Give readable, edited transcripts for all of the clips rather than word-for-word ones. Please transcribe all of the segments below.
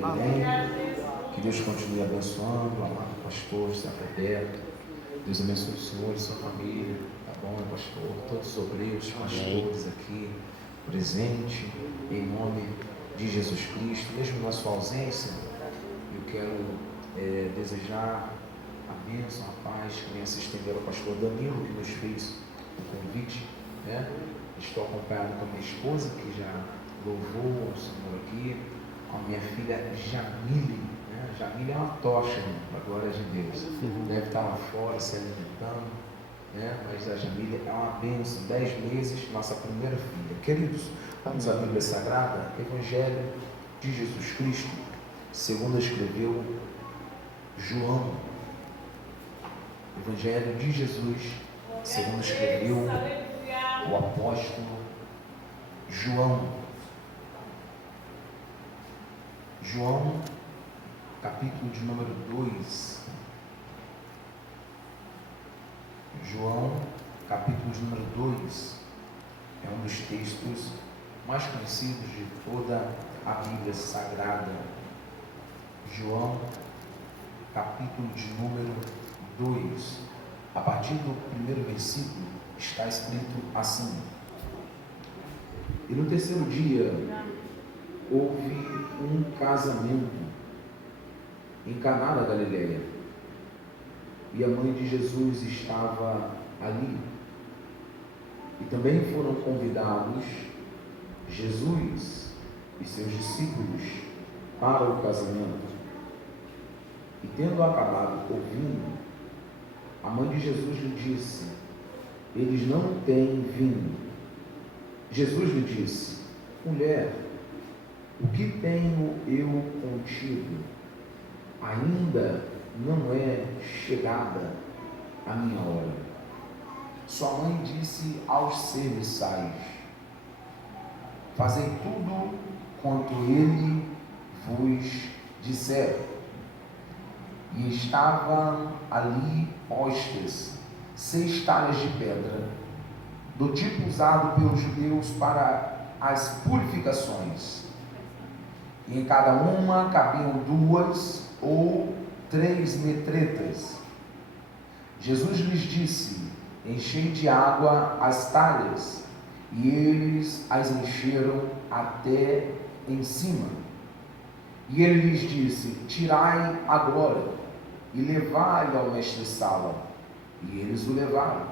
Belém. Que Deus continue abençoando, amado pastor, sempre aberto. Deus abençoe o senhor e sua família, tá bom, pastor? Todos os obreiros, pastores aqui presentes, em nome de Jesus Cristo. Mesmo na sua ausência, eu quero desejar a bênção, a paz que venha se estender ao pastor Danilo, que nos fez o convite, né? Estou acompanhado com a minha esposa, que já louvou o Senhor aqui, com a minha filha Jamile, né? Jamile é uma tocha, para a glória de Deus. Deve estar lá fora se alimentando, né? Mas a Jamile é uma bênção, 10 meses, nossa primeira filha. Queridos, vamos à Bíblia Sagrada, Evangelho de Jesus Cristo, segundo escreveu João. Evangelho de Jesus, segundo escreveu o apóstolo João. João, capítulo de número 2. João, capítulo de número 2, é um dos textos mais conhecidos de toda a Bíblia Sagrada. João, capítulo de número 2, a partir do primeiro versículo, está escrito assim: E no terceiro dia houve um casamento em Caná da Galileia, e a mãe de Jesus estava ali, e também foram convidados Jesus e seus discípulos para o casamento. E tendo acabado o vinho, a mãe de Jesus lhe disse: Eles não têm vinho. Jesus lhe disse: Mulher, o que tenho eu contigo? Ainda não é chegada a minha hora. Sua mãe disse aos serviçais: Fazei tudo quanto ele vos disser. E estavam ali postas 6 talhas de pedra, do tipo usado pelos judeus para as purificações, e em cada uma cabiam 2 ou 3 metretas. Jesus lhes disse: Enchei de água as talhas, e eles as encheram até em cima. E ele lhes disse: Tirai agora e levai-o ao mestre-sala. E eles o levaram.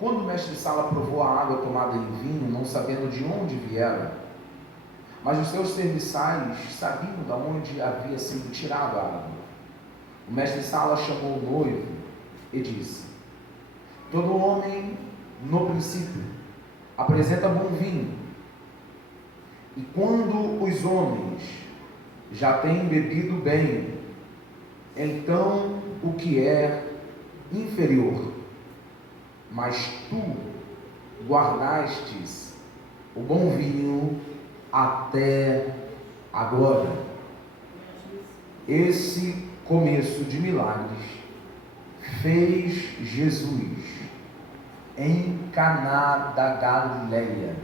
Quando o mestre-sala provou a água tomada em vinho, não sabendo de onde viera, mas os seus serviçais sabiam de onde havia sido tirada a água, o mestre-sala chamou o noivo e disse: Todo homem, no princípio, apresenta bom vinho, e quando os homens já têm bebido bem, então o que é inferior. Mas tu guardastes o bom vinho até agora. Esse começo de milagres fez Jesus em Caná da Galileia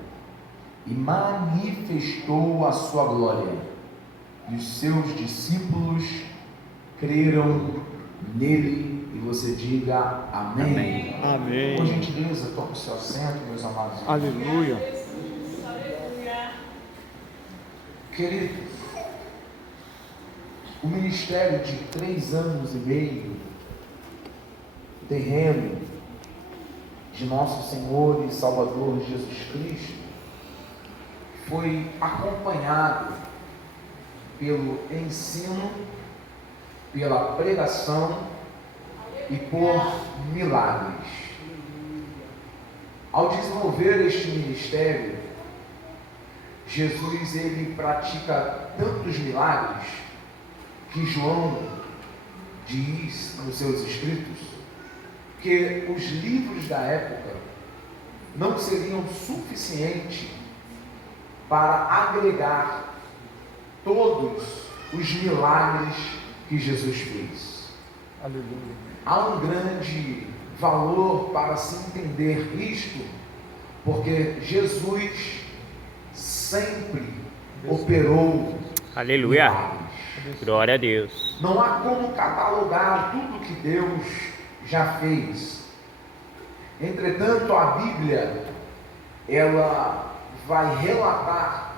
e manifestou a sua glória, e os seus discípulos creram nele. E você diga amém. Amém. Por gentileza, tome o seu assento, meus amados irmãos. Aleluia. Queridos, o ministério de 3 anos e meio terreno de nosso Senhor e Salvador Jesus Cristo foi acompanhado pelo ensino, pela pregação e por milagres. Ao desenvolver este ministério, Jesus ele pratica tantos milagres que João diz nos seus escritos que os livros da época não seriam suficientes para agregar todos os milagres que Jesus fez. Aleluia. Há um grande valor para se entender isto, porque Jesus sempre operou Aleluia. milagres. Glória a Deus. Não há como catalogar tudo que Deus já fez. Entretanto, a Bíblia, ela vai relatar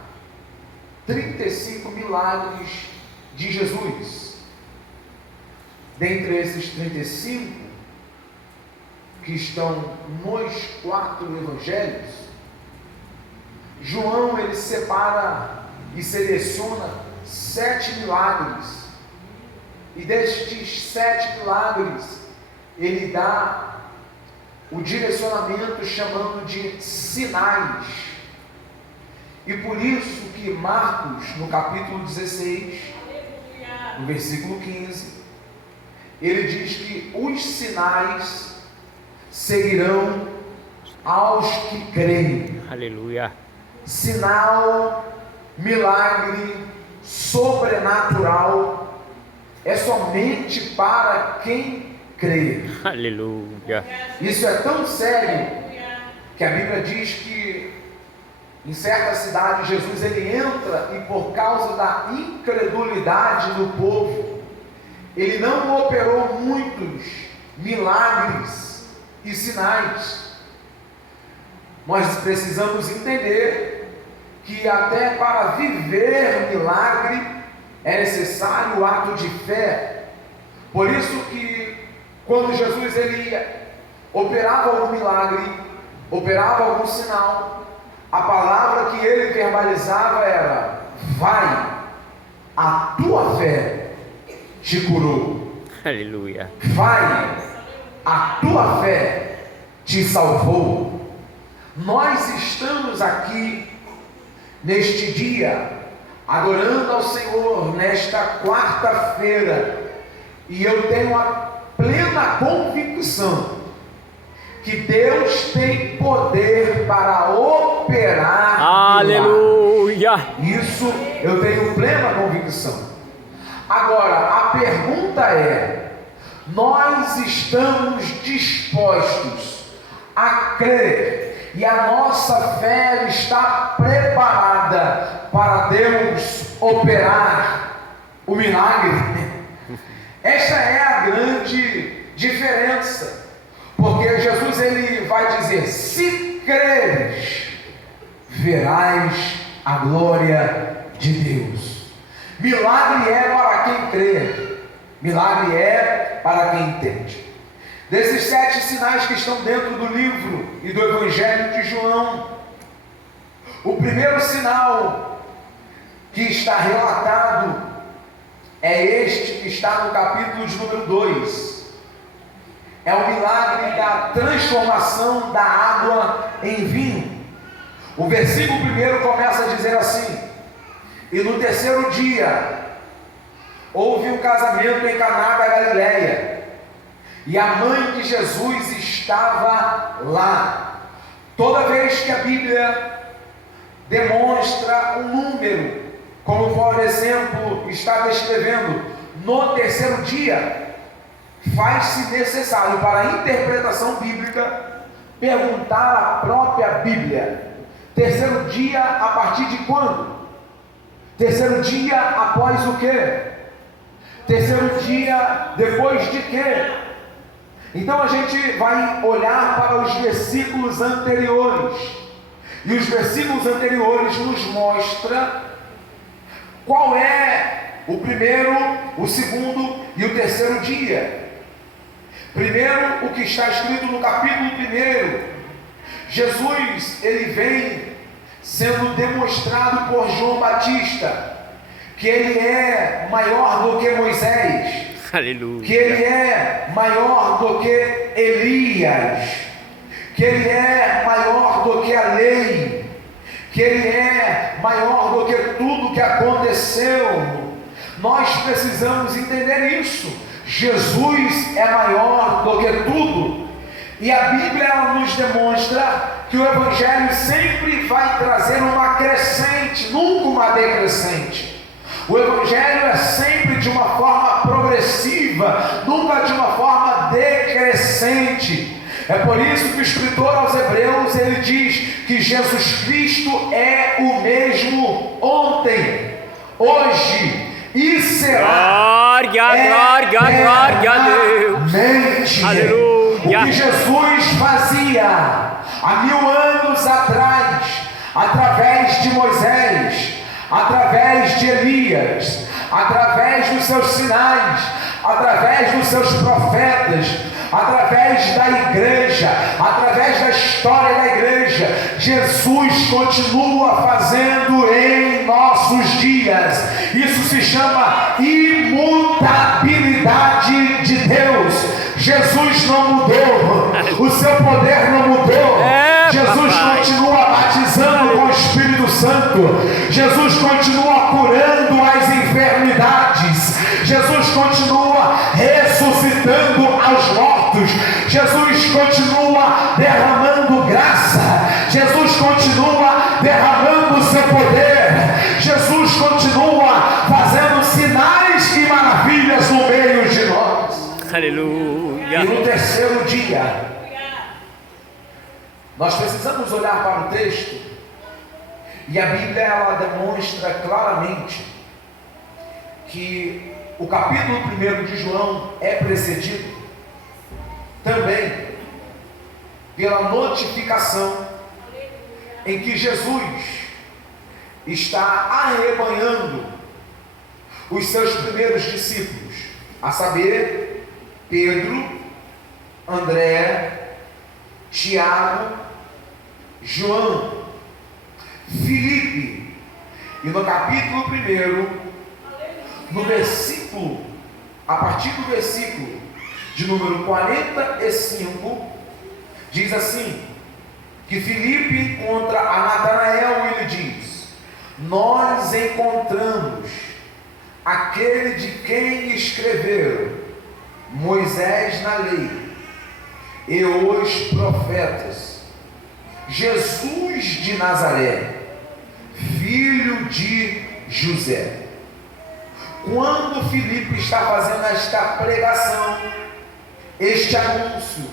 35 milagres de Jesus. Dentre esses 35, que estão nos 4 evangelhos, João ele separa e seleciona 7 milagres. E destes 7 milagres, ele dá o direcionamento chamando de sinais. E por isso que Marcos, no capítulo 16, no versículo 15, ele diz que os sinais seguirão aos que creem. Aleluia. Sinal, milagre, sobrenatural, é somente para quem crê. Aleluia. Isso é tão sério que a Bíblia diz que em certa cidade Jesus ele entra e por causa da incredulidade do povo, ele não operou muitos milagres e sinais. Nós precisamos entender que até para viver milagre é necessário o ato de fé. Por isso que quando Jesus ele operava algum milagre, operava algum sinal, a palavra que ele verbalizava era: vai, a tua fé te curou. Aleluia. Vai, a tua fé te salvou. Nós estamos aqui neste dia, adorando ao Senhor nesta quarta-feira, e eu tenho a plena convicção que Deus tem poder para operar. Aleluia. Isso eu tenho plena convicção. Agora, a pergunta é: nós estamos dispostos a crer e a nossa fé está preparada para Deus operar o milagre? Esta é a grande diferença, porque Jesus ele vai dizer: se creres, verás a glória de Deus. Milagre é para quem crê, milagre é para quem entende. Desses 7 sinais que estão dentro do livro e do Evangelho de João, o primeiro sinal que está relatado é este que está no capítulo de número 2. É o milagre da transformação da água em vinho. O versículo 1 começa a dizer assim: e no terceiro dia houve um casamento em Caná da Galileia, e a mãe de Jesus estava lá. Toda vez que a Bíblia demonstra um número, como por exemplo está descrevendo no terceiro dia, faz-se necessário para a interpretação bíblica perguntar à própria Bíblia: terceiro dia a partir de quando? Terceiro dia após o quê? Terceiro dia depois de quê? Então a gente vai olhar para os versículos anteriores, e os versículos anteriores nos mostram qual é o primeiro, o segundo e o terceiro dia. Primeiro, o que está escrito no capítulo 1, Jesus ele vem sendo demonstrado por João Batista que ele é maior do que Moisés. Aleluia. Que ele é maior do que Elias, que ele é maior do que a lei, que ele é maior do que tudo que aconteceu. Nós precisamos entender isso. Jesus é maior do que tudo, e a Bíblia ela nos demonstra que o Evangelho sempre vai trazer uma crescente, nunca uma decrescente. O Evangelho é sempre de uma forma progressiva, nunca de uma forma decrescente. É por isso que o escritor aos Hebreus ele diz que Jesus Cristo é o mesmo ontem, hoje e será Glória a Deus. eternamente. Aleluia. O que Jesus fazia há 1000 anos atrás, através de Moisés, através de Elias, através dos seus sinais, através dos seus profetas, através da igreja, através da história da igreja, Jesus continua fazendo em nossos dias. Isso se chama imutabilidade de Deus. Jesus não mudou, o seu poder não mudou. Jesus continua batizando com o Espírito Santo. Jesus continua curando as enfermidades. Jesus continua ressuscitando aos mortos. Jesus continua derramando graça. Jesus continua derramando o seu poder. Jesus continua fazendo sinais e maravilhas no meio de nós. Aleluia. E no terceiro dia, nós precisamos olhar para o texto, e a Bíblia ela demonstra claramente que o capítulo 1 de João é precedido também pela notificação em que Jesus está arrebanhando os seus primeiros discípulos, a saber, Pedro, André, Tiago, João, Filipe. E no capítulo 1, no versículo, a partir do versículo de número 45, diz assim, que Filipe encontra a Natanael e lhe diz: nós encontramos aquele de quem escreveram Moisés na lei e os profetas, Jesus de Nazaré, filho de José. Quando Filipe está fazendo esta pregação, este anúncio,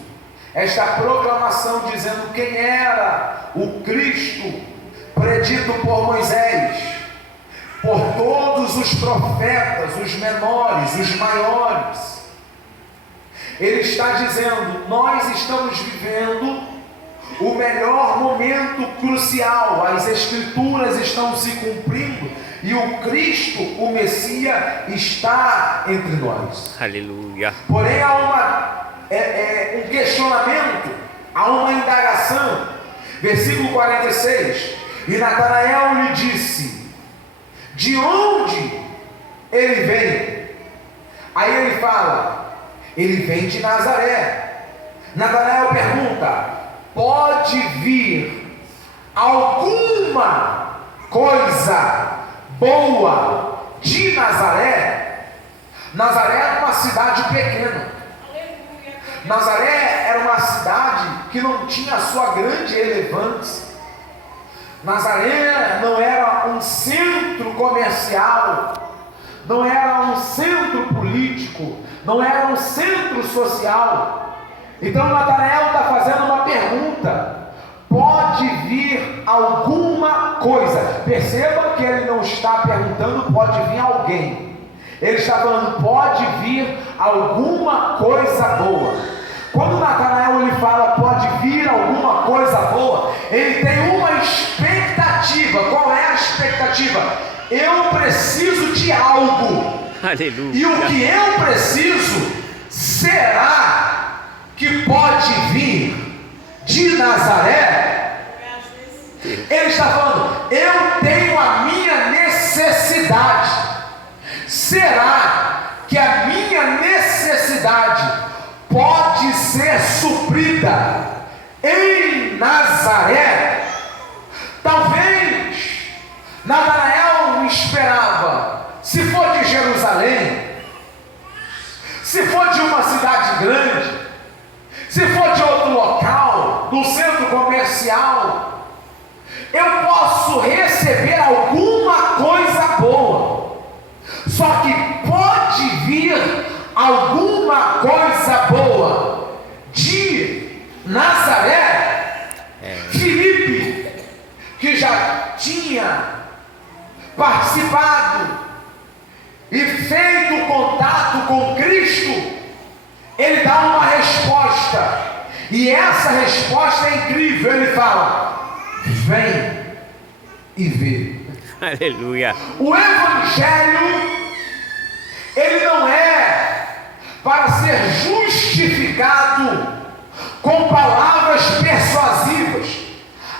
esta proclamação dizendo quem era o Cristo predito por Moisés, por todos os profetas, os menores, os maiores, ele está dizendo: nós estamos vivendo o melhor momento crucial, as escrituras estão se cumprindo e o Cristo, o Messias, está entre nós. Aleluia. Porém há um questionamento, há uma indagação. Versículo 46: e Natanael lhe disse: de onde ele vem? Aí ele fala: ele vem de Nazaré. Natanael pergunta: pode vir alguma coisa boa de Nazaré? Nazaré era uma cidade pequena. Nazaré era uma cidade que não tinha a sua grande relevância. Nazaré não era um centro comercial, não era um centro político, não era um centro social. Então Natanael está fazendo uma pergunta: pode vir alguma coisa? Perceba que ele não está perguntando pode vir alguém, ele está falando pode vir alguma coisa boa. Quando Natanael ele fala pode vir alguma coisa boa, ele tem uma expectativa. Qual é a expectativa? Eu preciso de algo. Aleluia. E o que eu preciso, será que pode vir de Nazaré? Ele está falando, eu tenho a minha necessidade. Será que a minha necessidade pode ser suprida em Nazaré? Talvez Natanael esperava, se for de Jerusalém, se for de uma cidade grande, se for de outro local, do centro comercial, eu posso receber alguma coisa boa. Só que pode vir alguma coisa boa de Nazaré? Filipe, que já tinha participado e feito contato com Cristo, ele dá uma resposta, e essa resposta é incrível. Ele fala: vem e vê. Aleluia. O Evangelho, ele não é para ser justificado com palavras persuasivas,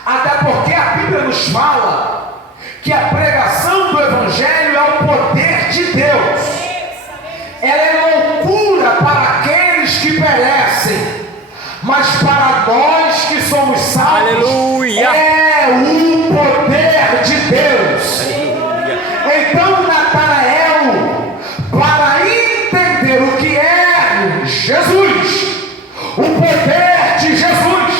até porque a Bíblia nos fala que a pregação do Evangelho é o poder de Deus. Ela é loucura para aqueles que perecem, mas para nós que somos salvos, Aleluia. é o poder de Deus. Aleluia. Então Natanael, para entender o que é Jesus, o poder de Jesus,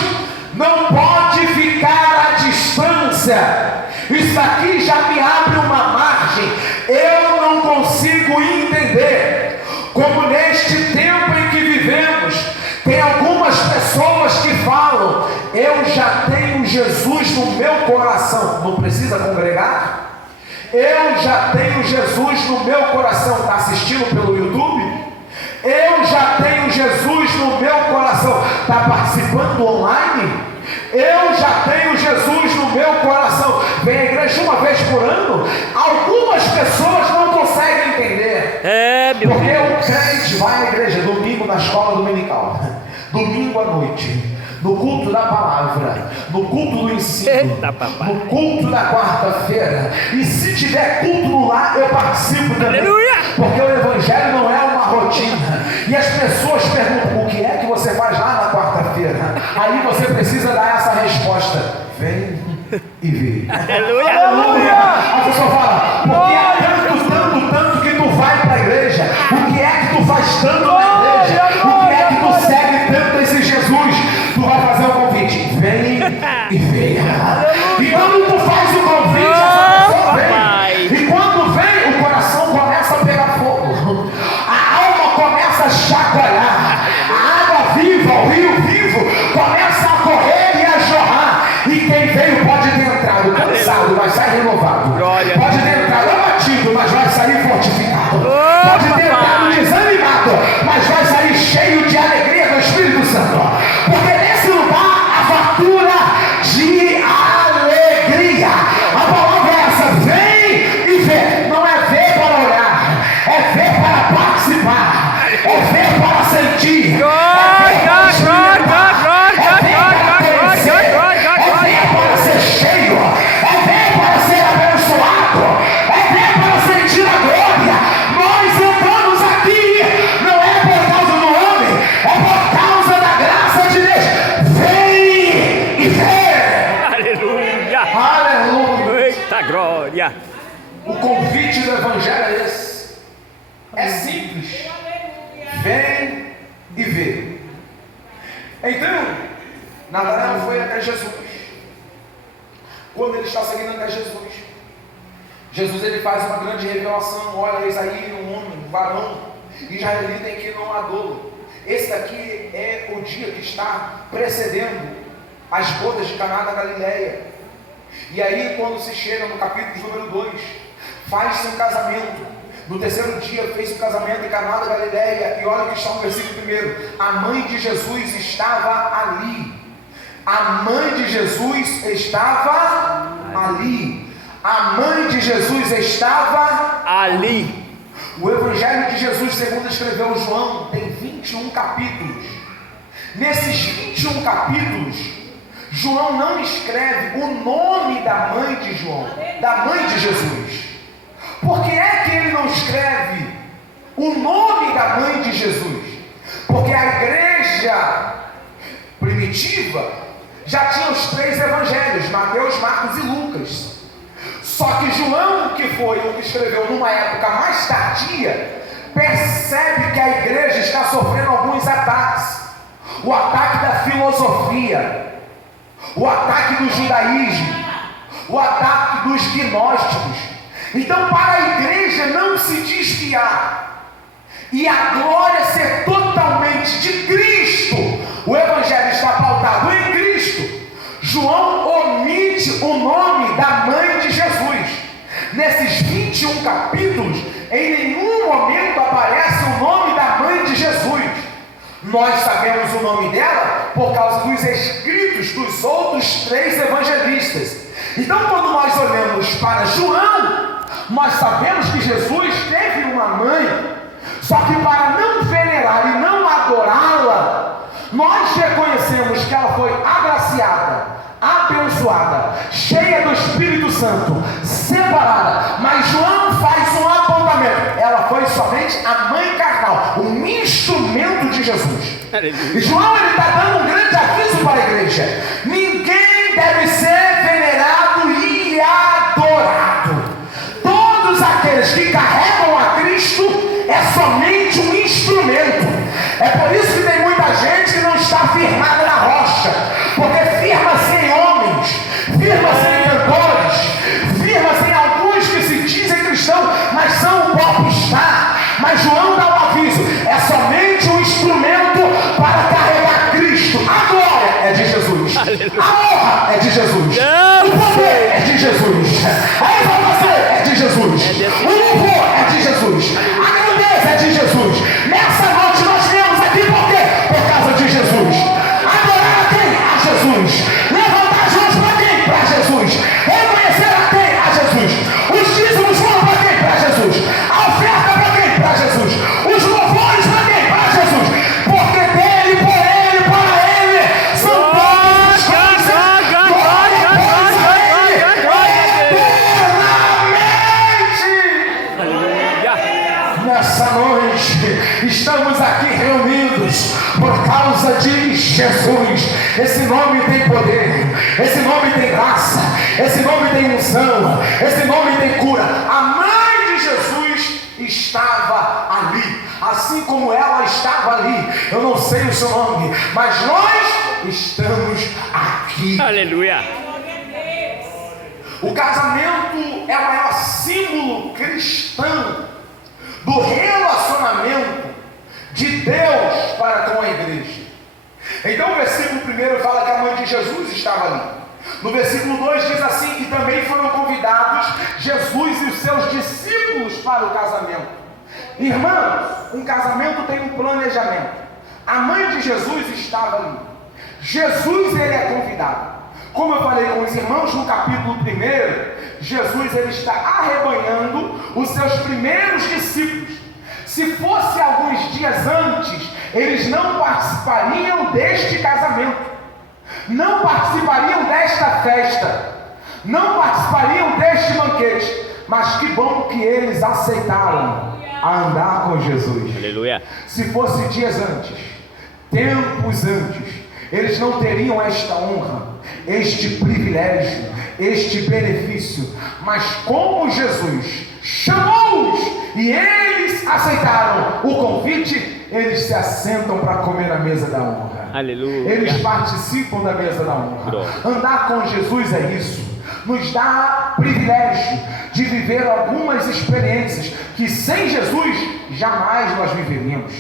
não pode ficar à distância. Isso aqui já me abre uma margem. Eu não consigo entender como neste tempo em que vivemos, tem algumas pessoas que falam: eu já tenho Jesus no meu coração. Não precisa congregar? Eu já tenho Jesus no meu coração. Está assistindo pelo YouTube? Eu já tenho Jesus no meu coração. Está participando online? Eu já tenho Jesus no meu coração. Vem à igreja uma vez por ano. Algumas pessoas não conseguem entender. É, meu Porque Deus. o crente vai à igreja domingo na escola dominical, domingo à noite, no culto da palavra, no culto do ensino, Eita, papai. no culto da quarta-feira, e se tiver culto no lar, eu participo também. Aleluia! Porque o evangelho não é uma rotina. E as pessoas perguntam: o que é que você faz lá na quarta-feira? Aí você precisa dar essa resposta: vem e vê. Aleluia. Aleluia! A pessoa fala: porque é tanto que tu vai para a igreja? O que é que tu faz tanto na igreja? O que é que tu segue tanto esse Jesus? Tu vai fazer o convite: vem e venha. E quando tu faz o convite, essa pessoa vem. E quando vem, o coração começa a pegar fogo, a alma começa a chacoalhar, a água viva, o rio vivo começa a correr e a jorrar. E quem veio pode ter entrado cansado, mas sai renovado. Glória. Pode ter entrado abatido, mas vai sair fortificado. Ô, Pode ter entrado papai. desanimado, mas vai sair cheio de alegria do Espírito Santo. Porque nesse lugar a fartura de alegria. A palavra é essa: vem e vê. Não é ver para olhar, é ver para participar, é ver para sentir, é ver para experimentar, é ver para conhecer, é ver para ser cheio, é ver para ser abençoado, é ver para sentir a glória. Nós entramos aqui, não é por causa do homem, é por causa da graça de Deus. Vem e vê. Aleluia. Aleluia. Eita glória. O convite do evangelho é esse. É simples. Vem e vê. Então, Natanael foi até Jesus. Quando ele está seguindo até Jesus, ele faz uma grande revelação. Olha, eis aí um homem, um varão israelita em que não há dolo. Esse daqui é o dia que está precedendo as bodas de Caná da Galileia. E aí, quando se chega no capítulo número 2, faz-se um casamento. No terceiro dia fez o casamento em Caná da Galileia. E olha o que está no versículo 1: a mãe de Jesus estava ali. A mãe de Jesus estava ali. A mãe de Jesus estava Ali. O Evangelho de Jesus, segundo escreveu João, tem 21 capítulos. Nesses 21 capítulos, João não escreve o nome da mãe de João, da mãe de Jesus. Por que é que ele não escreve o nome da mãe de Jesus? Porque a igreja primitiva já tinha os 3 evangelhos: Mateus, Marcos e Lucas. Só que João, que foi o que escreveu numa época mais tardia, percebe que a igreja está sofrendo alguns ataques. O ataque da filosofia, o ataque do judaísmo, o ataque dos gnósticos. Então, para a igreja não se desviar e a glória ser totalmente de Cristo, o evangelho está pautado em Cristo. João omite o nome da mãe de Jesus. Nesses 21 capítulos, em nenhum Nós sabemos o nome dela por causa dos escritos dos outros 3 evangelistas. Então, quando nós olhamos para João, nós sabemos que Jesus teve uma mãe, só que para não venerar e não adorá-la, nós reconhecemos que ela foi agraciada, abençoada, cheia do Espírito Santo, separada. Mas João faz um apontamento: ela foi somente a mãe carnal, um instrumento de Jesus. E João está dando um grande aviso para a igreja: ninguém deve ser venerado e adorado. Todos aqueles que carregam a Cristo é somente um instrumento. É por isso que tem muita gente que não está firmada na rocha, porque firma-se em homens, firma-se em cantores, firma-se em alguns que se dizem cristãos, mas são um popstar. Mas João dá um aviso: é somente um instrumento para carregar Cristo. A glória é de Jesus, a honra é de Jesus, o poder é de Jesus, a exaltação é de Jesus, o louvor é de Jesus, a grandeza é de Jesus. Nessa noite nós viemos aqui por quê? Por causa de Jesus. Adorar a quem? A Jesus. Levantar as mãos para quem? Para Jesus. Reconhecer a quem? A Jesus. Os dízimos foram para quem? Para Jesus. A oferta para quem? Para Jesus. Os louvores para quem? Para Jesus. Porque dele, por ele, para ele são todas as coisas. Glória eternamente. Nessa noite estamos aqui reunidos por causa de Jesus. Esse nome tem poder, esse nome tem graça, esse nome tem unção, esse nome tem cura. A mãe de Jesus estava ali, assim como ela estava ali. Eu não sei o seu nome, mas nós estamos aqui. Aleluia. O casamento é o maior símbolo cristão do relacionamento de Deus para com a igreja. Então o versículo 1 fala que a mãe de Jesus estava ali. No versículo 2 diz assim: que também foram convidados Jesus e os seus discípulos para o casamento. Irmãos, um casamento tem um planejamento. A mãe de Jesus estava ali. Jesus, ele é convidado. Como eu falei com os irmãos no capítulo 1, Jesus, ele está arrebanhando os seus primeiros discípulos. Se fosse alguns dias antes, eles não participariam deste casamento, não participariam desta festa, não participariam deste banquete. Mas que bom que eles aceitaram a andar com Jesus. Aleluia. Se fosse dias antes, tempos antes, eles não teriam esta honra, este privilégio, este benefício. Mas como Jesus chamou-os e eles aceitaram o convite, eles se assentam para comer a mesa da honra. Aleluia. Eles participam da mesa da honra. Glória. Andar com Jesus é isso. Nos dá privilégio de viver algumas experiências que sem Jesus jamais nós viveríamos.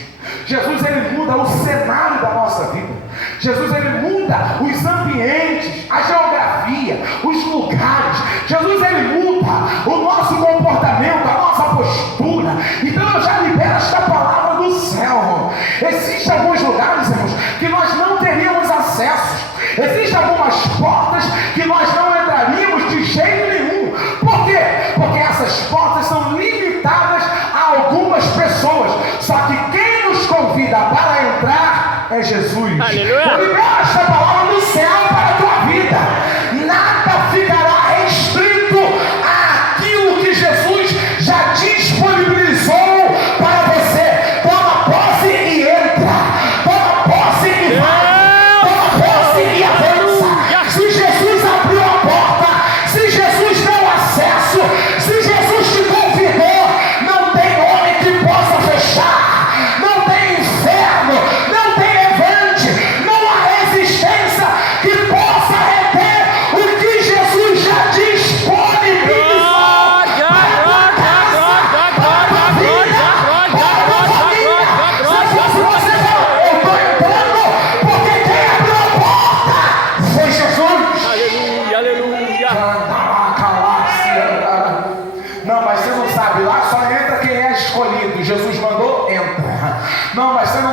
Jesus, ele muda o cenário da nossa vida. Jesus, ele muda os ambientes, a geografia, os lugares. Jesus, ele muda o nosso comportamento, a nossa postura. Então eu já libero esta palavra do céu. Existem alguns lugares, irmãos, que nós não teríamos acesso. Existem algumas portas que nós não entraríamos de jeito nenhum. Por quê? Porque essas portas são limitadas a algumas pessoas. Só que quem nos convida para entrar é Jesus. Aleluia. Eu libero esta palavra do céu para a tua vida. Nada ficará restrito àquilo que Jesus já disponibilizou para você. Toma posse e entra. Toma posse e vai. Toma posse e avança. Se Jesus abriu a porta, se Jesus deu acesso, se Jesus te convidou, não tem homem que possa fechar. Não tem inferno, não tem levante, não há resistência que possa reter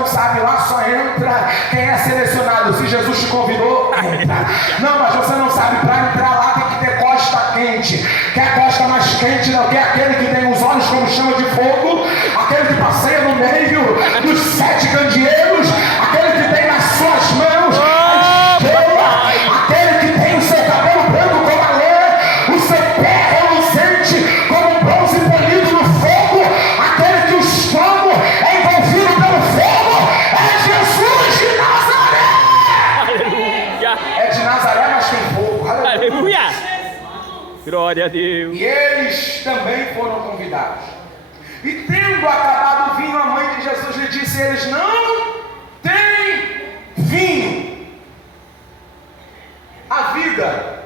sabe, lá só entra quem é selecionado. Se Jesus te convidou, entra. Não, mas você não sabe, para entrar lá tem que ter costa quente. Quer costa mais quente, não quer aquele que tem os olhos como chama de fogo, aquele que passeia no meio dos 7 candeeiros, aquele que tem nas suas mãos a estrela, aquele que tem o seu cabelo branco como a lã, o seu pé reluzente como um bronze polido no fogo, aquele que o estômago é envolvido pelo fogo, é Jesus de Nazaré! Aleluia! É de Nazaré, mas tem fogo. Aleluia! Glória a Deus! E eles também foram convidados. E tendo acabado o vinho, a mãe de Jesus lhe disse: eles não têm vinho. A vida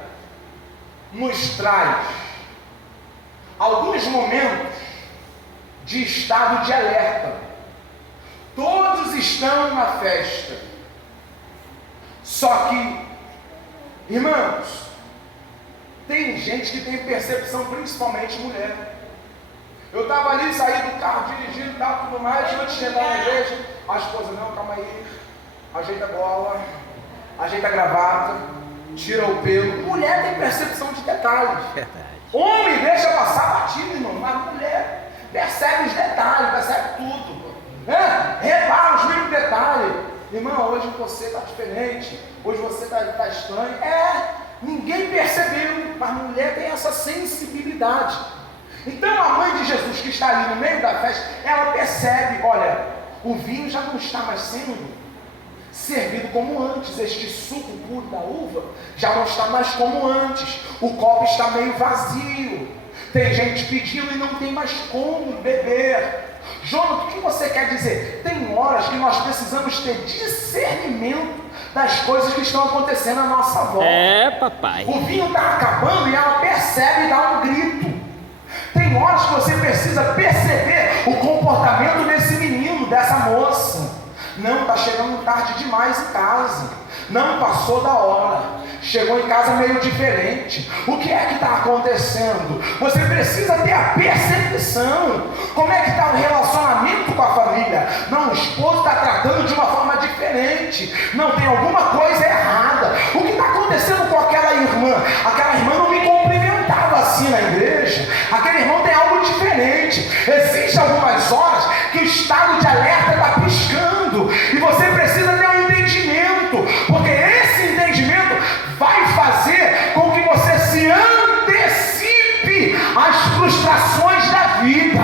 nos traz alguns momentos de estado de alerta. Todos estão na festa. Só que, irmãos, tem gente que tem percepção, principalmente mulher. Eu estava ali, saí do carro, dirigindo e tal, tudo mais, antes de entrar na igreja, a esposa: não, calma aí, ajeita a bola, ajeita a gravata, tira o pelo. Mulher tem percepção de detalhes. Homem deixa passar batido, irmão, mas mulher percebe os detalhes, percebe tudo. Repara os mínimos detalhes. Irmão, hoje você está diferente, hoje você está estranho. Ninguém percebeu, mas mulher tem essa sensibilidade. Então a mãe de Jesus, que está ali no meio da festa, ela percebe: olha, o vinho já não está mais sendo servido como antes, este suco puro da uva já não está mais como antes, o copo está meio vazio, tem gente pedindo e não tem mais como beber. Jonas, o que você quer dizer? Tem horas que nós precisamos ter discernimento das coisas que estão acontecendo à nossa volta. Papai. O vinho está acabando e ela percebe e dá um grito. Tem horas que você precisa perceber o comportamento desse menino, dessa moça. Não, está chegando tarde demais em casa. Não passou da hora. Chegou em casa meio diferente. O que é que está acontecendo? Você precisa ter a percepção. Como é que está o relacionamento com a família? Não, o esposo está tratando de uma forma diferente. Não, tem alguma coisa errada. O que está acontecendo com aquela irmã? Aquela irmã não me cumprimentava assim na igreja. Aquele irmão tem algo diferente. Existem algumas horas que o estado de alerta está piscando. E você precisa ter um entendimento. Porque esse entendimento vai fazer com que você se antecipe às frustrações da vida.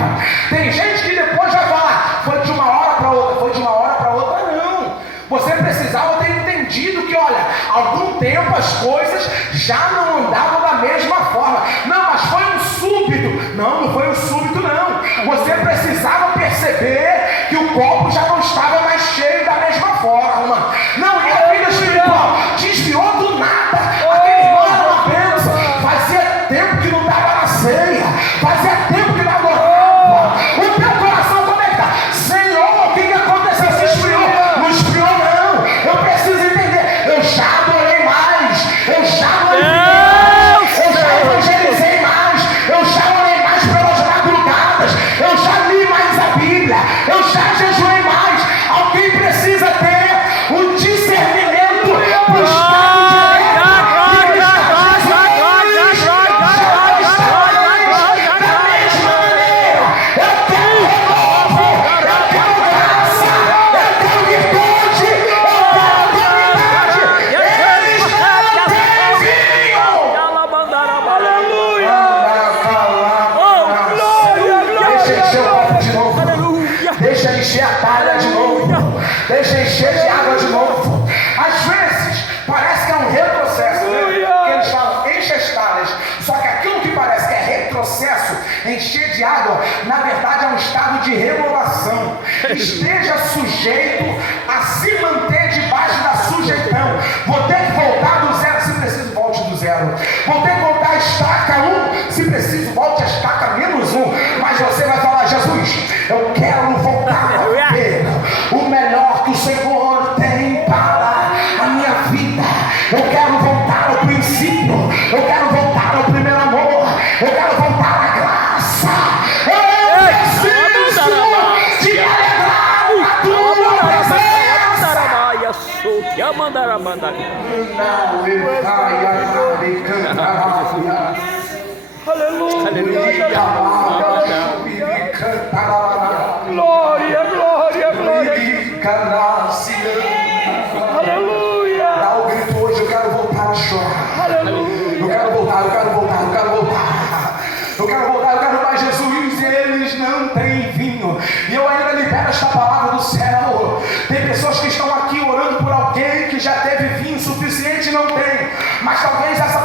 Tem gente que depois vai falar: foi de uma hora para outra. Foi de uma hora para outra, não. Você precisava ter entendido que, olha, há algum tempo as coisas já não andavam da mesma forma. Não, mas foi um súbito. Não, não foi um súbito, não. Você precisava perceber que o copo já não estava mais cheio da mesma forma. Não, e a vida espiritual desviou do nada. Aquele irmão era uma bênção. Fazia tempo que não estava na ceia. Fazia tempo que não adorava. O teu coração, como é que está? Senhor, o que aconteceu? Se esfriou? Não esfriou, não. Eu preciso entender. Eu já adorei mais. Eu já glorifiquei mais. Eu já evangelizei mais. Eu já orei mais pelas madrugadas. Eu já li mais a Bíblia. Eu já jejuei mais. Alguém precisa ter o discernimento do estado de alerta. Da mesma maneira, eu quero renovo, eu quero graça, eu quero virtude, eu quero autoridade. Eles não têm vinho. Deixa encher o copo de novo. Deixa encher a talha de novo. Deixa encher de água de novo. Às vezes parece que é um retrocesso, né? Porque eles falam: enche as talhas. Só que aquilo que parece que é retrocesso, encher de água, na verdade é um estado de renovação. Esteja sujeito a se manter debaixo da sujeição. Vou ter que voltar do zero, se preciso volte do zero. Vou ter que voltar a estaca 1, se preciso volte a estaca -1. Mas você vai falar: Jesus, eu quero voltar a ver o melhor que o Senhor tem para a minha vida. Eu quero voltar ao princípio. Eu quero voltar ao primeiro amor. Eu quero voltar à graça. Eu preciso de me alegrar na tua presença. manda. Não, ele vai amar e cantará. Aleluia. Glória, Glória, glória. Aleluia. Dá o grito hoje, eu quero voltar a chorar. Aleluia. Eu quero voltar, eu quero voltar, eu quero voltar. Eu quero voltar, eu quero voltar. Jesus, eles não têm vinho. E eu ainda libero esta palavra do céu. Tem pessoas que estão aqui orando por alguém que já teve vinho suficiente e não tem. Mas talvez essa